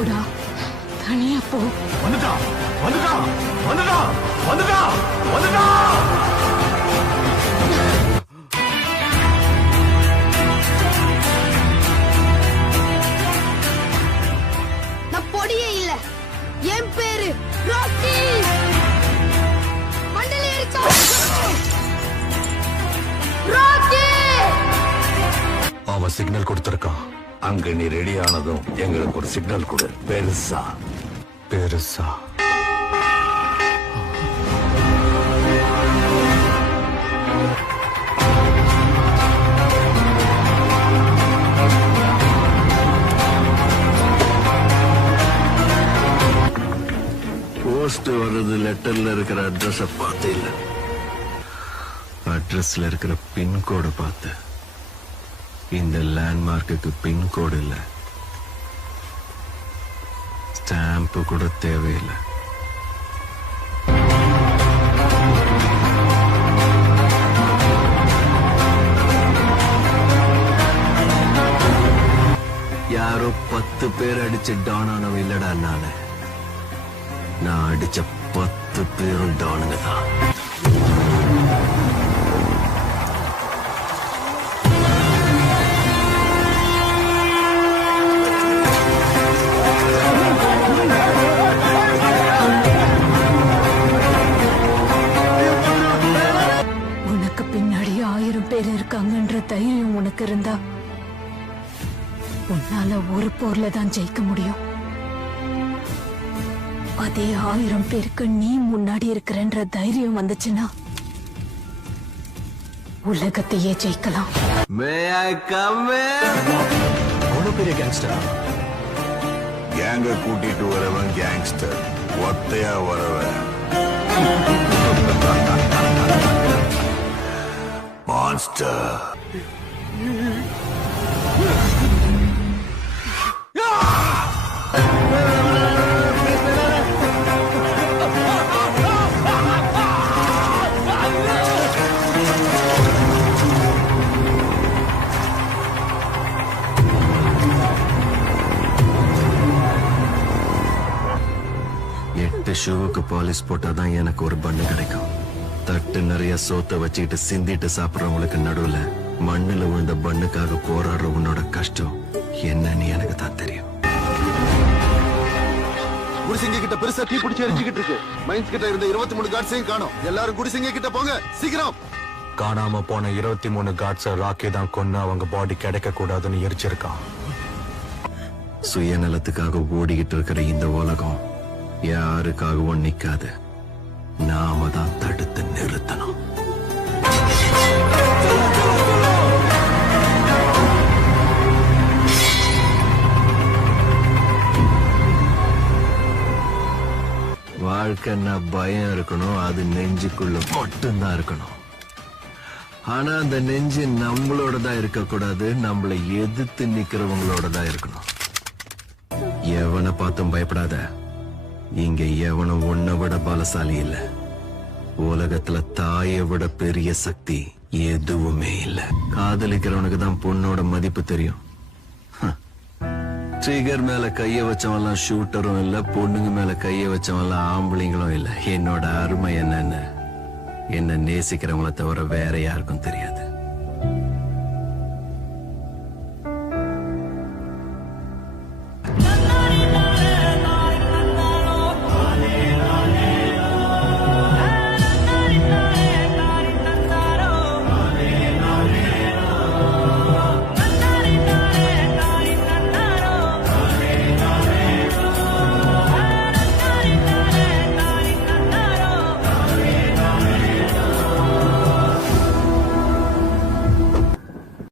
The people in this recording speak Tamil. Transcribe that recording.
போடா, தனியா போ. வந்துட்டா வந்துட்டா வந்துட்டா வந்துட்டா வந்துட்டா. நான் பொடியே இல்ல, என் பேரு ராக்கி. மண்டல ஏறிச்சா ராக்கி. அவன் சிக்னல் கொடுத்திருக்கான். அங்க நீ ரெடி ஆனதும் எங்களுக்கு ஒரு சிக்னல் கொடு. பெருசா பெருசா. போஸ்ட் வர்றது லெட்டர்ல இருக்கிற அட்ரஸ பார்த்து இல்ல, அட்ரஸ்ல இருக்கிற பின்கோட பார்த்து. இந்த லேண்ட்மார்க்கு பின்கோடு இல்ல, ஸ்டாம்ப் கூட தேவையில்லை. யாரோ 10 பேர் அடிச்ச டானானவ இல்லடா நானு. நான் அடிச்ச 10 பேரும் டானுங்க தான். உனக்கு பின்னாடி 1000 பேர் இருக்காங்கன்ற தைரியம் உனக்கு இருந்தா உன்னால ஒரு போர்ல தான் ஜெயிக்க முடியும். அதே 1000 பேருக்கு நீ முன்னாடி இருக்கிறன்ற தைரியம் வந்துச்சுன்னா உலகத்தையே ஜெயிக்கலாம். May I come in? அவ்வளவு பெரிய கேங்ஸ்டரா? கேங்க கூட்டிட்டு வரவன் கேங்ஸ்டர், ஒத்தையா வரவன் மான்ஸ்டர். ஷூவுக்கு பாலிஷ் போட்டாதான் எனக்கு ஒரு பண்ணு கிடைக்கும். தட்டு நிறைய சோத்த வச்சுக்கிட்டு சிந்திட்டு சாப்பிடுறவங்களுக்கு நடுவுல மண்ணுல விழுந்த பண்ணுக்காக போராடுற உன்னோட கஷ்டம் என்னன்னு எனக்கு தான் தெரியும். குடிசிங்க கிட்ட பெருசா தீ பிடிச்சி எரிஞ்சுக்கிட்டு இருக்கு. மைன்ஸ் கிட்ட இருந்த 23 காட்ஸையும் காணோம். எல்லாரும் குடிசிங்க கிட்ட போங்க சீக்கிரம். காணாம போன 23 காட்ஸ ராக்கி தான் கொன்னு அவங்க பாடி கிடைக்க கூடாதுன்னு எரிச்சிருக்கான். சுயநலத்துக்காக ஓடிக்கிட்டு இருக்கிற இந்த உலகம் யாருக்காகவும் நிக்காது. நாம தான் தடுத்து நிறுத்தணும். வாழ்க்கைன்னா பயம் இருக்கணும், அது நெஞ்சுக்குள்ள மட்டும்தான் இருக்கணும். ஆனா அந்த நெஞ்சு நம்மளோட தான் இருக்கக்கூடாது, நம்மளை எதிர்த்து நிக்கிறவங்களோட தான் இருக்கணும். எவனை பார்த்தும் பயப்படாத. இங்க எவனும் உன்னை விட பலசாலி இல்ல. உலகத்துல தாயை விட பெரிய சக்தி எதுவுமே இல்ல. காதலிக்கிறவனுக்கு தான் பொண்ணோட மதிப்பு தெரியும். ட்ரிகர் மேல கைய வச்சவன்லாம் ஷூட்டரும் இல்ல, பொண்ணுங்க மேல கைய வச்சவன்லாம் ஆம்பளைங்களும் இல்ல. என்னோட அருமை என்னன்னு என்ன நேசிக்கிறவங்கள தவிர வேற யாருக்கும் தெரியாது.